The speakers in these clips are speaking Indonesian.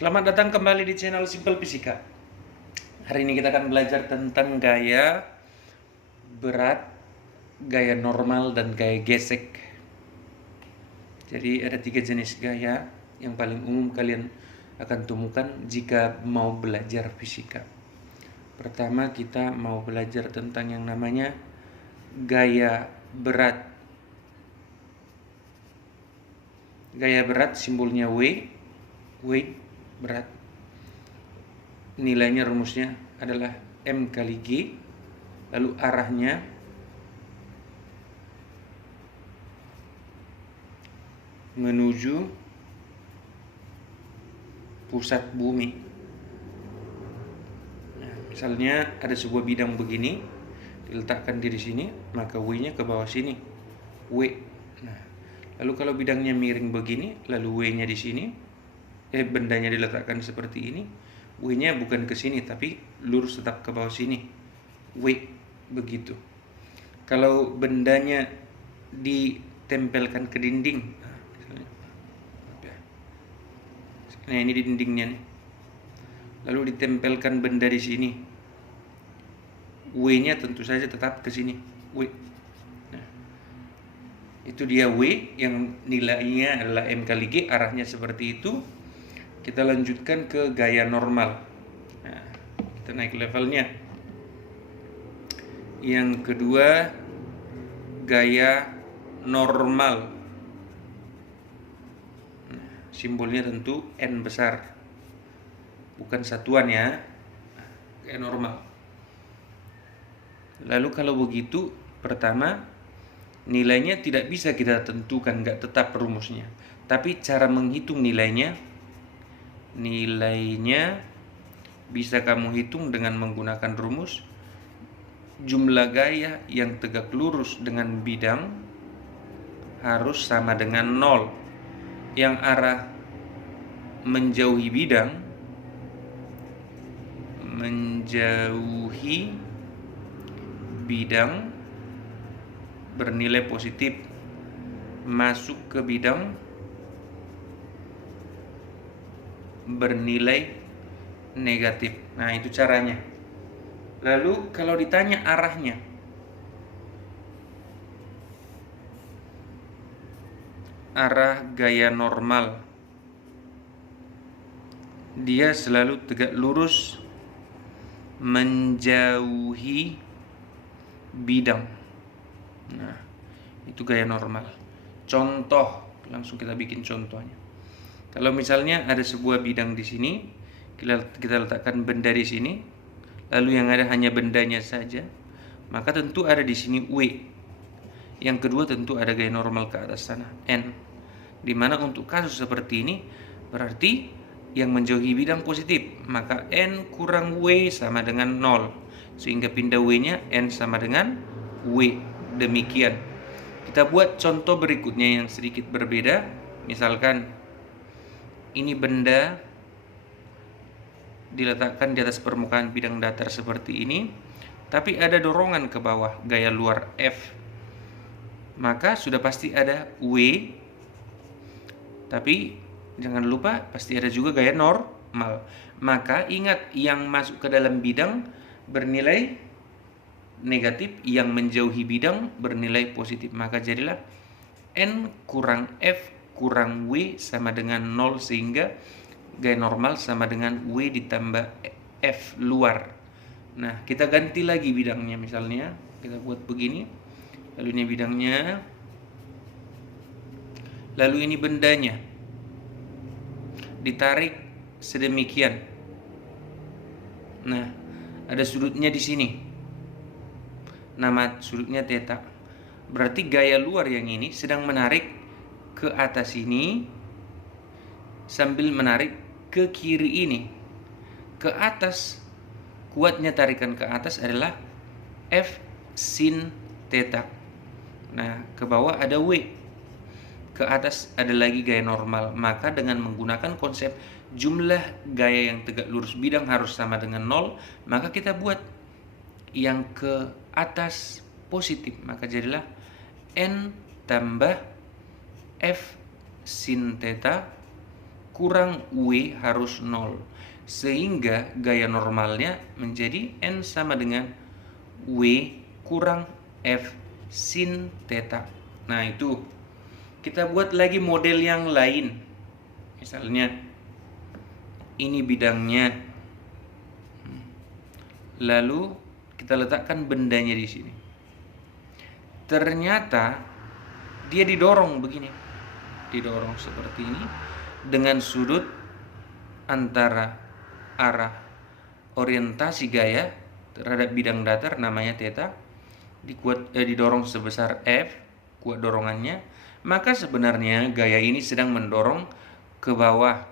Selamat datang kembali di channel Simple Fisika. Hari ini kita akan belajar tentang gaya berat, gaya normal, dan gaya gesek. Jadi ada 3 jenis gaya yang paling umum kalian akan temukan jika mau belajar fisika. Pertama, kita mau belajar tentang yang namanya gaya berat. Gaya berat simbolnya W, weight, berat. Nilainya, rumusnya adalah M kali G, lalu arahnya menuju pusat bumi. Nah, misalnya ada sebuah bidang begini, diletakkan di sini, maka W-nya ke bawah sini, W. Nah, lalu kalau bidangnya miring begini, lalu W-nya di sini, bendanya diletakkan seperti ini, W-nya bukan ke sini tapi lurus tetap ke bawah sini, W, begitu. Kalau bendanya ditempelkan ke dinding, nah ini di dindingnya nih, lalu ditempelkan benda di sini, W-nya tentu saja tetap ke sini, W. Nah, itu dia W yang nilainya adalah M kali G, arahnya seperti itu. Kita lanjutkan ke gaya normal. Nah, kita naik levelnya. Yang kedua, gaya normal. Nah, simbolnya tentu N besar, bukan satuan ya. Gaya normal. Lalu kalau begitu, pertama, nilainya tidak bisa kita tentukan, nggak tetap rumusnya. Tapi cara menghitung nilainya bisa kamu hitung dengan menggunakan rumus jumlah gaya yang tegak lurus dengan bidang harus sama dengan 0. Yang arah menjauhi bidang bernilai positif, masuk ke bidang bernilai negatif. Nah, itu caranya. Lalu kalau ditanya arahnya, arah gaya normal, dia selalu tegak lurus menjauhi bidang. Nah, itu gaya normal. Contoh, langsung kita bikin contohnya. Kalau misalnya ada sebuah bidang di sini, kita letakkan benda di sini, lalu yang ada hanya bendanya saja, maka tentu ada di sini W. Yang kedua tentu ada gaya normal ke atas sana, N. Dimana untuk kasus seperti ini, berarti yang menjauhi bidang positif, maka N kurang W sama dengan 0. Sehingga pindah W-nya N sama dengan W. Demikian. Kita buat contoh berikutnya yang sedikit berbeda. Misalkan ini benda diletakkan di atas permukaan bidang datar seperti ini, tapi ada dorongan ke bawah, gaya luar F. Maka sudah pasti ada W, tapi jangan lupa pasti ada juga gaya normal. Maka ingat, yang masuk ke dalam bidang bernilai negatif, yang menjauhi bidang bernilai positif. Maka jadilah N kurang F kurang W sama dengan 0, sehingga gaya normal sama dengan W ditambah F luar. Nah, kita ganti lagi bidangnya. Misalnya kita buat begini, lalu ini bidangnya, lalu ini bendanya ditarik sedemikian. Nah, ada sudutnya di sini, nama sudutnya theta. Berarti gaya luar yang ini sedang menarik ke atas ini sambil menarik ke kiri ini. Ke atas, kuatnya tarikan ke atas adalah F sin theta. Nah, ke bawah ada W. Ke atas ada lagi gaya normal. Maka dengan menggunakan konsep jumlah gaya yang tegak lurus bidang harus sama dengan 0, maka kita buat yang ke atas positif. Maka jadilah N tambah F sin theta kurang W harus 0. Sehingga gaya normalnya menjadi N sama dengan W kurang F sin theta. Nah itu, kita buat lagi model yang lain. Misalnya, ini bidangnya. Lalu kita letakkan bendanya di sini. Ternyata dia didorong begini. Didorong seperti ini dengan sudut antara arah orientasi gaya terhadap bidang datar namanya theta, didorong sebesar F, kuat dorongannya, maka sebenarnya gaya ini sedang mendorong ke bawah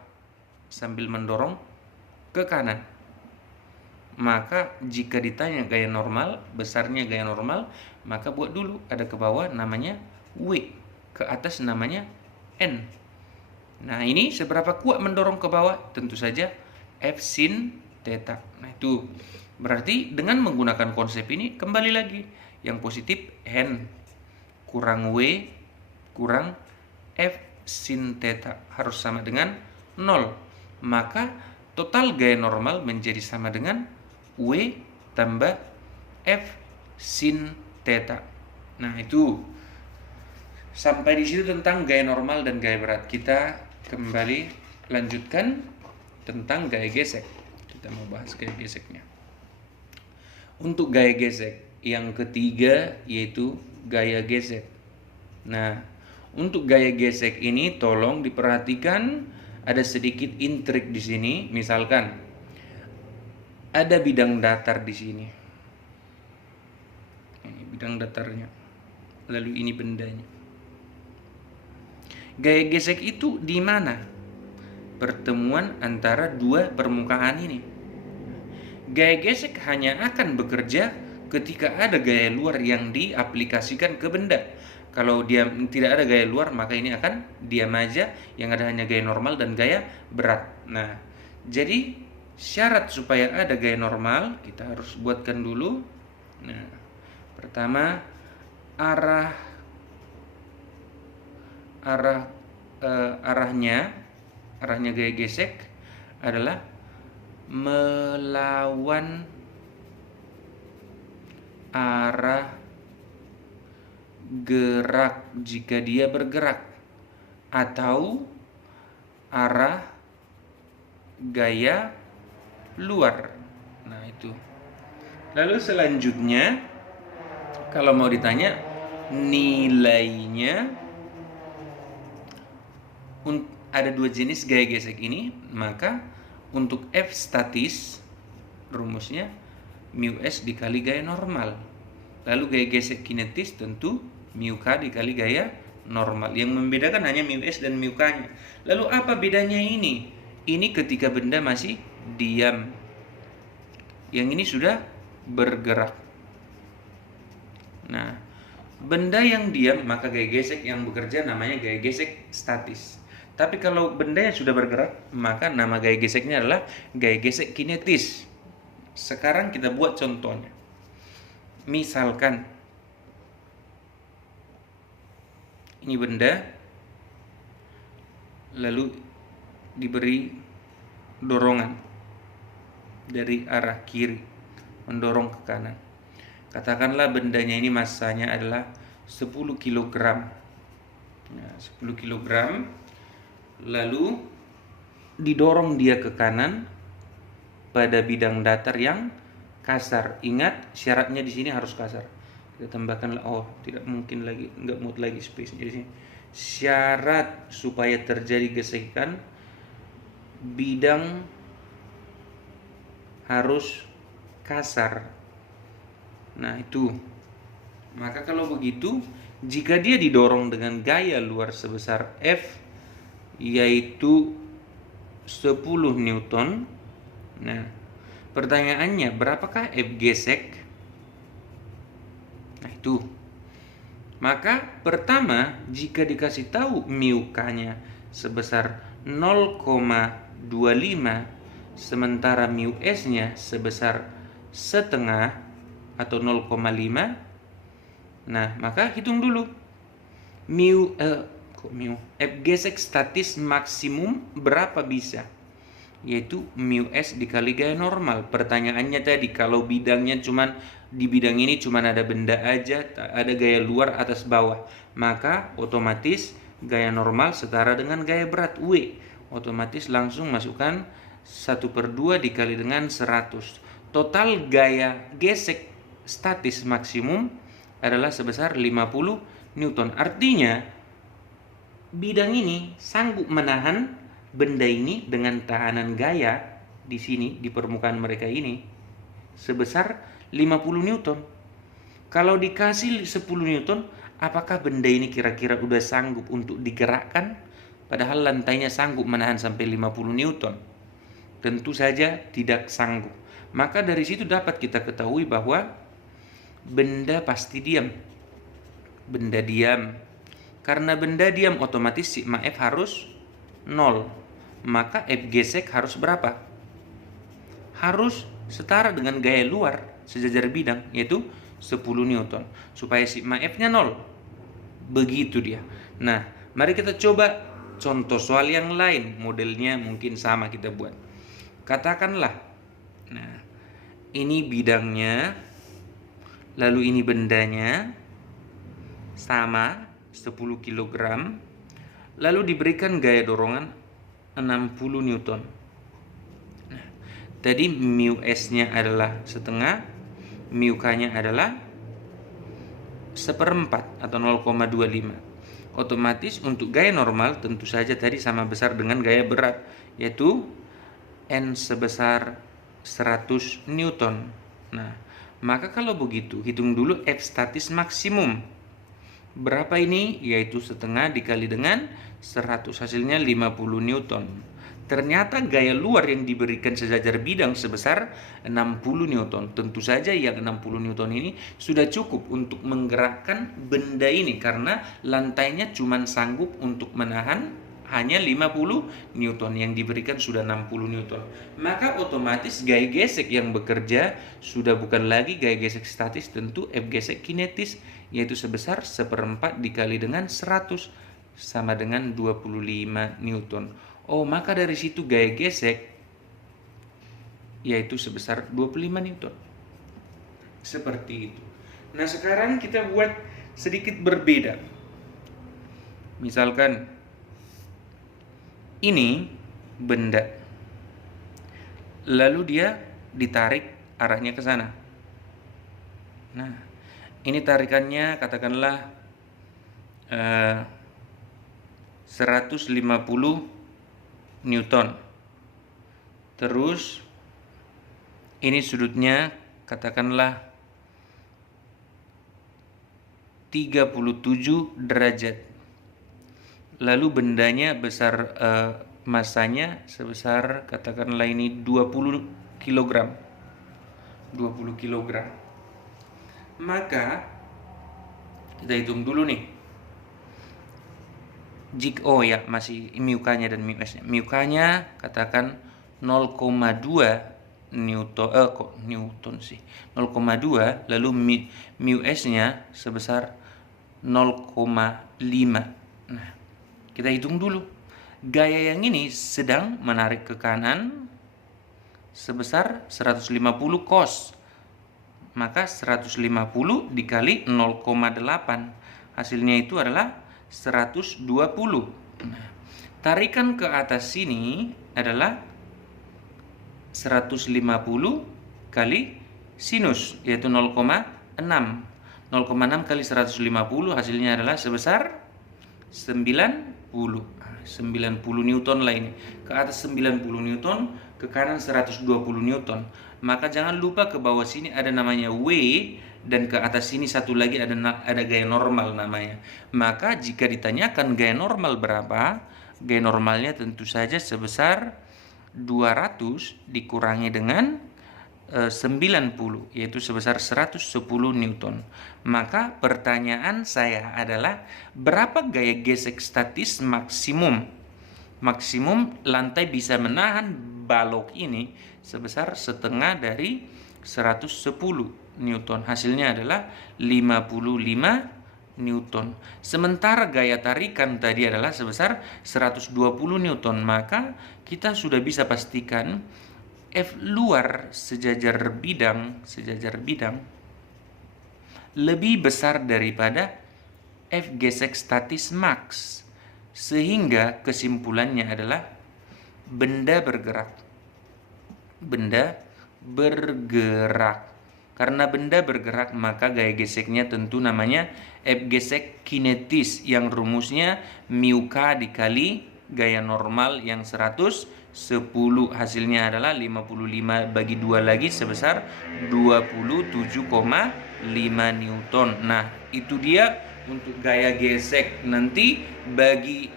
sambil mendorong ke kanan. Maka jika ditanya gaya normal, besarnya gaya normal, maka buat dulu ada ke bawah namanya W, ke atas namanya N. Nah ini seberapa kuat mendorong ke bawah? Tentu saja F sin theta. Nah itu berarti dengan menggunakan konsep ini kembali lagi yang positif N kurang W kurang F sin theta harus sama dengan 0. Maka total gaya normal menjadi sama dengan W tambah F sin theta. Nah itu sampai di situ tentang gaya normal dan gaya berat. Kita kembali lanjutkan tentang gaya gesek. Kita mau bahas gaya geseknya. Untuk gaya gesek yang ketiga yaitu gaya gesek. Nah, untuk gaya gesek ini tolong diperhatikan, ada sedikit intrik di sini. Misalkan ada bidang datar di sini. Ini bidang datarnya. Lalu ini bendanya. Gaya gesek itu di mana? Pertemuan antara dua permukaan ini. Gaya gesek hanya akan bekerja ketika ada gaya luar yang diaplikasikan ke benda. Kalau dia tidak ada gaya luar, maka ini akan diam aja, yang ada hanya gaya normal dan gaya berat. Nah, jadi syarat supaya ada gaya normal kita harus buatkan dulu. Nah, pertama arahnya gaya gesek adalah melawan arah gerak jika dia bergerak, atau arah gaya luar. Nah itu. Lalu selanjutnya kalau mau ditanya nilainya, ada dua jenis gaya gesek ini, maka untuk F statis rumusnya mu S dikali gaya normal. Lalu gaya gesek kinetis tentu mu K dikali gaya normal. Yang membedakan hanya mu S dan mu K-nya. Lalu apa bedanya ini? Ini ketika benda masih diam. Yang ini sudah bergerak. Nah, benda yang diam maka gaya gesek yang bekerja namanya gaya gesek statis. Tapi kalau benda yang sudah bergerak, maka nama gaya geseknya adalah gaya gesek kinetis. Sekarang kita buat contohnya. Misalkan ini benda, lalu diberi dorongan dari arah kiri, mendorong ke kanan. Katakanlah bendanya ini masanya adalah 10 kg. Nah, 10 kg. Lalu didorong dia ke kanan pada bidang datar yang kasar. Ingat syaratnya di sini harus kasar. Kita tambahkan, tidak mungkin lagi, nggak muat lagi space di sini. Syarat supaya terjadi gesekan, bidang harus kasar. Nah itu. Maka kalau begitu, jika dia didorong dengan gaya luar sebesar F, yaitu 10 Newton. Nah, pertanyaannya berapakah F gesek? Nah itu. Maka pertama, jika dikasih tahu mu K-nya sebesar 0,25 sementara mu S-nya sebesar setengah atau 0,5. Nah, maka hitung dulu. kok mu? F gesek statis maksimum berapa bisa? Yaitu mu S dikali gaya normal. Pertanyaannya tadi, kalau bidangnya cuman di bidang ini cuman ada benda aja, ada gaya luar atas bawah, maka otomatis gaya normal setara dengan gaya berat W. Otomatis langsung masukkan 1/2 dikali dengan 100. Total gaya gesek statis maksimum adalah sebesar 50 Newton. Artinya bidang ini sanggup menahan benda ini dengan tahanan gaya di sini, di permukaan mereka ini, sebesar 50 Newton. Kalau dikasih 10 Newton, apakah benda ini kira-kira udah sanggup untuk digerakkan? Padahal lantainya sanggup menahan sampai 50 Newton. Tentu saja tidak sanggup. Maka dari situ dapat kita ketahui bahwa benda pasti diam. Benda diam. Karena benda diam, otomatis sigma F harus 0. Maka F gesek harus berapa? Harus setara dengan gaya luar sejajar bidang, yaitu 10 Newton. Supaya sigma F-nya 0. Begitu dia. Nah, mari kita coba contoh soal yang lain. Modelnya mungkin sama kita buat. Katakanlah, nah, ini bidangnya, lalu ini bendanya, sama 10 kg, lalu diberikan gaya dorongan 60 Newton. Nah, tadi mu S-nya adalah setengah, mu K-nya adalah 1/4 atau 0,25. Otomatis untuk gaya normal tentu saja tadi sama besar dengan gaya berat, yaitu N sebesar 100 Newton. Nah, maka kalau begitu hitung dulu F statis maksimum. Berapa ini? Yaitu setengah dikali dengan 100, hasilnya 50 Newton. Ternyata gaya luar yang diberikan sejajar bidang sebesar 60 Newton. Tentu saja yang 60 Newton ini sudah cukup untuk menggerakkan benda ini, karena lantainya cuma sanggup untuk menahan hanya 50 Newton, yang diberikan sudah 60 Newton. Maka otomatis gaya gesek yang bekerja sudah bukan lagi gaya gesek statis, tentu F gesek kinetis, yaitu sebesar 1/4 dikali dengan 100 sama dengan 25 Newton. Oh, maka dari situ gaya gesek yaitu sebesar 25 Newton. Seperti itu. Nah, sekarang kita buat sedikit berbeda. Misalkan ini benda, lalu dia ditarik arahnya ke sana. Nah, ini tarikannya katakanlah 150 Newton. Terus ini sudutnya katakanlah 37 derajat. Lalu bendanya besar, masanya sebesar katakanlah ini 20 kg. 20 kg. Maka kita hitung dulu nih. Masih mu K-nya dan mu S-nya. Mu K-nya katakan 0,2 Newton, Newton sih. 0,2, lalu mu S-nya sebesar 0,5. Nah, kita hitung dulu. Gaya yang ini sedang menarik ke kanan sebesar 150 cos. Maka 150 dikali 0,8. Hasilnya itu adalah 120. Nah, tarikan ke atas sini adalah 150 kali sinus, yaitu 0,6. 0,6 kali 150 hasilnya adalah sebesar 90 Newton lah ini. Ke atas 90 Newton, ke kanan 120 Newton. Maka jangan lupa ke bawah sini ada namanya W, dan ke atas sini satu lagi ada gaya normal namanya. Maka jika ditanyakan gaya normal berapa, gaya normalnya tentu saja sebesar 200 dikurangi dengan 90, yaitu sebesar 110 Newton. Maka pertanyaan saya adalah, berapa gaya gesek statis maksimum? Maksimum lantai bisa menahan balok ini sebesar setengah dari 110 Newton. Hasilnya adalah 55 Newton. Sementara gaya tarikan tadi adalah sebesar 120 Newton. Maka kita sudah bisa pastikan F luar sejajar bidang lebih besar daripada F gesek statis max. Sehingga kesimpulannya adalah benda bergerak. Karena benda bergerak, maka gaya geseknya tentu namanya F gesek kinetis, yang rumusnya mu k dikali gaya normal yang 110. Hasilnya adalah 55 bagi 2 lagi sebesar 27,5 Newton. Nah, itu dia untuk gaya gesek. Nanti bagi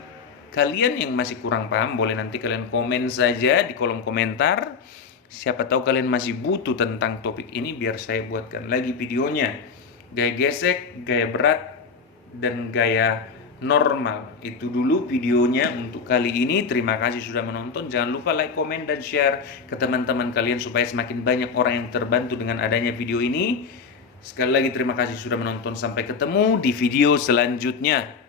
kalian yang masih kurang paham, boleh nanti kalian komen saja di kolom komentar. Siapa tahu kalian masih butuh tentang topik ini, biar saya buatkan lagi videonya. Gaya gesek, gaya berat, dan gaya normal. Itu dulu videonya untuk kali ini. Terima kasih sudah menonton. Jangan lupa like, komen, dan share ke teman-teman kalian supaya semakin banyak orang yang terbantu dengan adanya video ini. Sekali lagi terima kasih sudah menonton. Sampai ketemu di video selanjutnya.